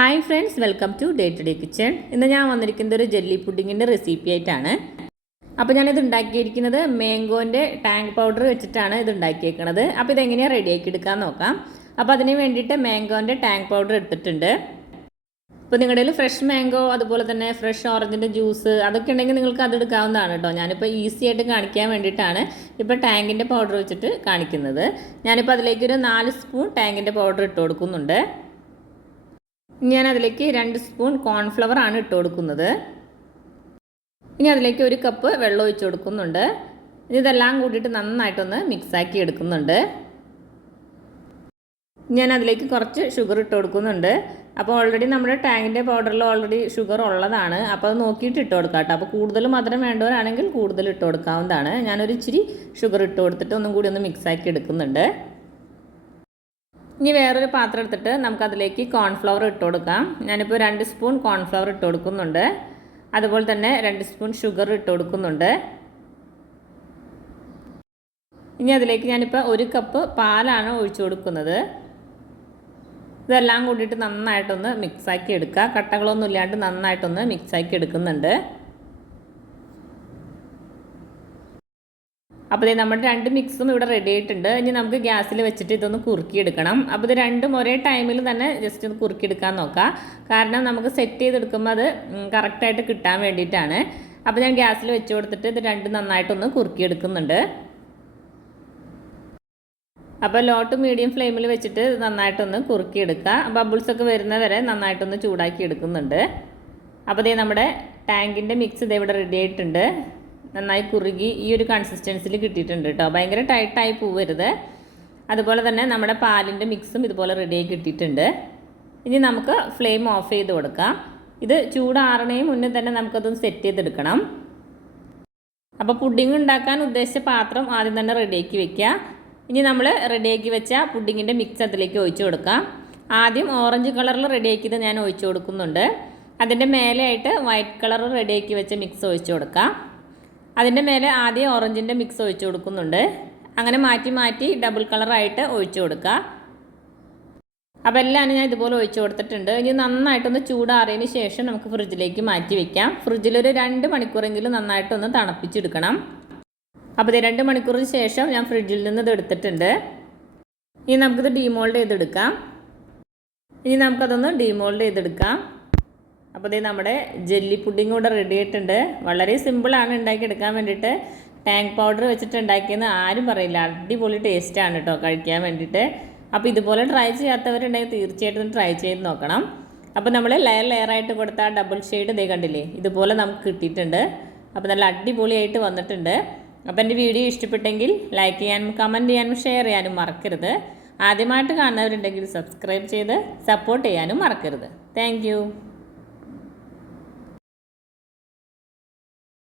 Hi friends, welcome to day to day kitchen. ഇന്ന് ഞാൻ വന്നിരിക്കുന്നത് ഒരു ജെല്ലി പുഡിങ്ങിൻ്റെ റെസിപ്പി ആയിട്ടാണ്. അപ്പോൾ ഞാനിത് ഉണ്ടാക്കിയിരിക്കുന്നത് മാംഗോൻ്റെ ടാങ്ക് പൗഡർ വെച്ചിട്ടാണ് ഇത് ഉണ്ടാക്കിയേക്കുന്നത്. അപ്പോൾ ഇതെങ്ങനെയാണ് റെഡിയാക്കി എടുക്കാൻ നോക്കാം. അപ്പോൾ അതിന് വേണ്ടിയിട്ട് മാംഗോൻ്റെ ടാങ്ക് പൗഡർ എടുത്തിട്ടുണ്ട്. ഇപ്പോൾ നിങ്ങളുടെ കയ്യിൽ ഫ്രഷ് മാംഗോ അതുപോലെ തന്നെ ഫ്രഷ് ഓറഞ്ചിൻ്റെ ജ്യൂസ് അതൊക്കെ ഉണ്ടെങ്കിൽ നിങ്ങൾക്ക് അത് എടുക്കാവുന്നതാണ് കേട്ടോ. ഞാനിപ്പോൾ ഈസി ആയിട്ട് കാണിക്കാൻ വേണ്ടിയിട്ടാണ് ഇപ്പോൾ ടാങ്കിൻ്റെ പൗഡർ വെച്ചിട്ട് കാണിക്കുന്നത്. ഞാനിപ്പോൾ അതിലേക്കൊരു 4 സ്പൂൺ ടാങ്കിൻ്റെ പൗഡർ ഇട്ട് കൊടുക്കുന്നുണ്ട്. ഞാൻ അതിലേക്ക് 2 സ്പൂൺ കോൺഫ്ലവർ ആണ് ഇട്ട് കൊടുക്കുന്നത്. ഇനി അതിലേക്ക് 1 കപ്പ് വെള്ളം ഒഴിച്ച് കൊടുക്കുന്നുണ്ട്. ഇതെല്ലാം കൂട്ടിയിട്ട് നന്നായിട്ടൊന്ന് മിക്സാക്കി എടുക്കുന്നുണ്ട്. ഞാൻ അതിലേക്ക് കുറച്ച് ഷുഗർ ഇട്ട് കൊടുക്കുന്നുണ്ട്. അപ്പോൾ ഓൾറെഡി നമ്മുടെ ടാങ്കിൻ്റെ പൗഡറിൽ ഓൾറെഡി ഷുഗർ ഉള്ളതാണ്. അപ്പോൾ അത് നോക്കിയിട്ട് ഇട്ട് കൊടുക്കാം കേട്ടോ. അപ്പോൾ കൂടുതൽ മധുരം വേണ്ടവരാണെങ്കിൽ കൂടുതൽ ഇട്ട് കൊടുക്കാവുന്നതാണ്. ഞാനൊരു ഇച്ചിരി ഷുഗർ ഇട്ട് കൊടുത്തിട്ട് ഒന്നും കൂടി ഒന്ന് മിക്സാക്കി എടുക്കുന്നുണ്ട്. ഇനി വേറൊരു പാത്രം എടുത്തിട്ട് നമുക്കതിലേക്ക് കോൺഫ്ലവർ ഇട്ട് കൊടുക്കാം. ഞാനിപ്പോൾ 2 സ്പൂൺ കോൺഫ്ലവർ ഇട്ട് കൊടുക്കുന്നുണ്ട്. അതുപോലെ തന്നെ 2 സ്പൂൺ ഷുഗർ ഇട്ട് കൊടുക്കുന്നുണ്ട്. ഇനി അതിലേക്ക് ഞാനിപ്പോൾ 1 കപ്പ് പാലാണ് ഒഴിച്ചു കൊടുക്കുന്നത്. ഇതെല്ലാം കൂടിയിട്ട് നന്നായിട്ടൊന്ന് മിക്സാക്കി എടുക്കുക. കട്ടകളൊന്നും ഇല്ലാണ്ട് നന്നായിട്ടൊന്ന് മിക്സാക്കി എടുക്കുന്നുണ്ട്. അപ്പോൾ ഇത് നമ്മുടെ 2 മിക്സും ഇവിടെ റെഡി ആയിട്ടുണ്ട്. ഇനി നമുക്ക് ഗ്യാസിൽ വെച്ചിട്ട് ഇതൊന്ന് കുറുക്കിയെടുക്കണം. അപ്പോൾ ഇത് രണ്ടും ഒരേ ടൈമിൽ തന്നെ ജസ്റ്റ് ഒന്ന് കുറുക്കിയെടുക്കാൻ നോക്കാം. കാരണം നമുക്ക് സെറ്റ് ചെയ്തെടുക്കുമ്പോൾ അത് കറക്റ്റായിട്ട് കിട്ടാൻ വേണ്ടിയിട്ടാണ്. അപ്പോൾ ഞാൻ ഗ്യാസിൽ വെച്ച് കൊടുത്തിട്ട് ഇത് രണ്ടും നന്നായിട്ടൊന്ന് കുറുക്കിയെടുക്കുന്നുണ്ട്. അപ്പോൾ ലോ ടു മീഡിയം ഫ്ലെയിമിൽ വെച്ചിട്ട് നന്നായിട്ടൊന്ന് കുറുക്കിയെടുക്കുക. ബബിൾസൊക്കെ വരുന്നവരെ നന്നായിട്ടൊന്ന് ചൂടാക്കി എടുക്കുന്നുണ്ട്. അപ്പോൾ ഇതേ നമ്മുടെ ടാങ്കിൻ്റെ മിക്സ് ഇത് ഇവിടെ റെഡി ആയിട്ടുണ്ട്. നന്നായി കുറുകി ഈ ഒരു കൺസിസ്റ്റൻസിൽ കിട്ടിയിട്ടുണ്ട് കേട്ടോ. ഭയങ്കര ടൈറ്റായി പോവരുത്. അതുപോലെ തന്നെ നമ്മുടെ പാലിൻ്റെ മിക്സും ഇതുപോലെ റെഡിയായി കിട്ടിയിട്ടുണ്ട്. ഇനി നമുക്ക് ഫ്ലെയിം ഓഫ് ചെയ്ത് കൊടുക്കാം. ഇത് ചൂടാറണേ മുന്നേ തന്നെ നമുക്കതൊന്ന് സെറ്റ് ചെയ്തെടുക്കണം. അപ്പോൾ പുഡിംഗ് ഉണ്ടാക്കാൻ ഉദ്ദേശിച്ച പാത്രം ആദ്യം തന്നെ റെഡിയാക്കി വെക്കുക. ഇനി നമ്മൾ റെഡിയാക്കി വെച്ച പുഡിങ്ങിൻ്റെ മിക്സ് അതിലേക്ക് ഒഴിച്ചു കൊടുക്കാം. ആദ്യം ഓറഞ്ച് കളറിൽ റെഡിയാക്കിയത് ഞാൻ ഒഴിച്ചു കൊടുക്കുന്നുണ്ട്. അതിൻ്റെ മേലെയായിട്ട് വൈറ്റ് കളർ റെഡിയാക്കി വെച്ച മിക്സ് ഒഴിച്ചു കൊടുക്കാം. അതിൻ്റെ മേലെ ആദ്യം ഓറഞ്ചിൻ്റെ മിക്സ് ഒഴിച്ചു കൊടുക്കുന്നുണ്ട്. അങ്ങനെ മാറ്റി മാറ്റി ഡബിൾ കളറായിട്ട് ഒഴിച്ചു കൊടുക്കുക. അപ്പോൾ എല്ലാം ഞാൻ ഇതുപോലെ ഒഴിച്ചു കൊടുത്തിട്ടുണ്ട്. ഇനി നന്നായിട്ടൊന്ന് ചൂടാറിയതിന് ശേഷം നമുക്ക് ഫ്രിഡ്ജിലേക്ക് മാറ്റി വയ്ക്കാം. ഫ്രിഡ്ജിലൊരു 2 മണിക്കൂറെങ്കിലും നന്നായിട്ടൊന്ന് തണുപ്പിച്ചെടുക്കണം. അപ്പോൾ ഇത് 2 മണിക്കൂറിന് ശേഷം ഞാൻ ഫ്രിഡ്ജിൽ നിന്ന് ഇത് എടുത്തിട്ടുണ്ട്. ഇനി നമുക്കിത് ഡീമോൾഡ് ചെയ്തെടുക്കാം. ഇനി നമുക്കതൊന്ന് ഡീമോൾഡ് ചെയ്തെടുക്കാം. അപ്പോൾ ഇത് നമ്മുടെ ജെല്ലി പുഡിംഗ് കൂടെ റെഡി ആയിട്ടുണ്ട്. വളരെ സിമ്പിളാണ് ഉണ്ടാക്കിയെടുക്കാൻ വേണ്ടിയിട്ട്. ടാങ്ക് പൗഡർ വെച്ചിട്ട് ഉണ്ടാക്കിയെന്ന് ആരും പറയില്ല. അടിപൊളി ടേസ്റ്റാണ് കേട്ടോ കഴിക്കാൻ വേണ്ടിയിട്ട്. അപ്പോൾ ഇതുപോലെ ട്രൈ ചെയ്യാത്തവരുണ്ടെങ്കിൽ തീർച്ചയായിട്ടും ട്രൈ ചെയ്ത് നോക്കണം. അപ്പോൾ നമ്മൾ ലെയറായിട്ട് കൊടുത്ത ഡബിൾ ഷെയ്ഡ് ഇതേ കണ്ടില്ലേ, ഇതുപോലെ നമുക്ക് കിട്ടിയിട്ടുണ്ട്. അപ്പോൾ നല്ല അടിപൊളിയായിട്ട് വന്നിട്ടുണ്ട്. അപ്പോൾ എൻ്റെ വീഡിയോ ഇഷ്ടപ്പെട്ടെങ്കിൽ ലൈക്ക് ചെയ്യാനും കമൻറ്റ് ചെയ്യാനും ഷെയർ ചെയ്യാനും മറക്കരുത്. ആദ്യമായിട്ട് കാണുന്നവരുണ്ടെങ്കിൽ സബ്സ്ക്രൈബ് ചെയ്ത് സപ്പോർട്ട് ചെയ്യാനും മറക്കരുത്. താങ്ക്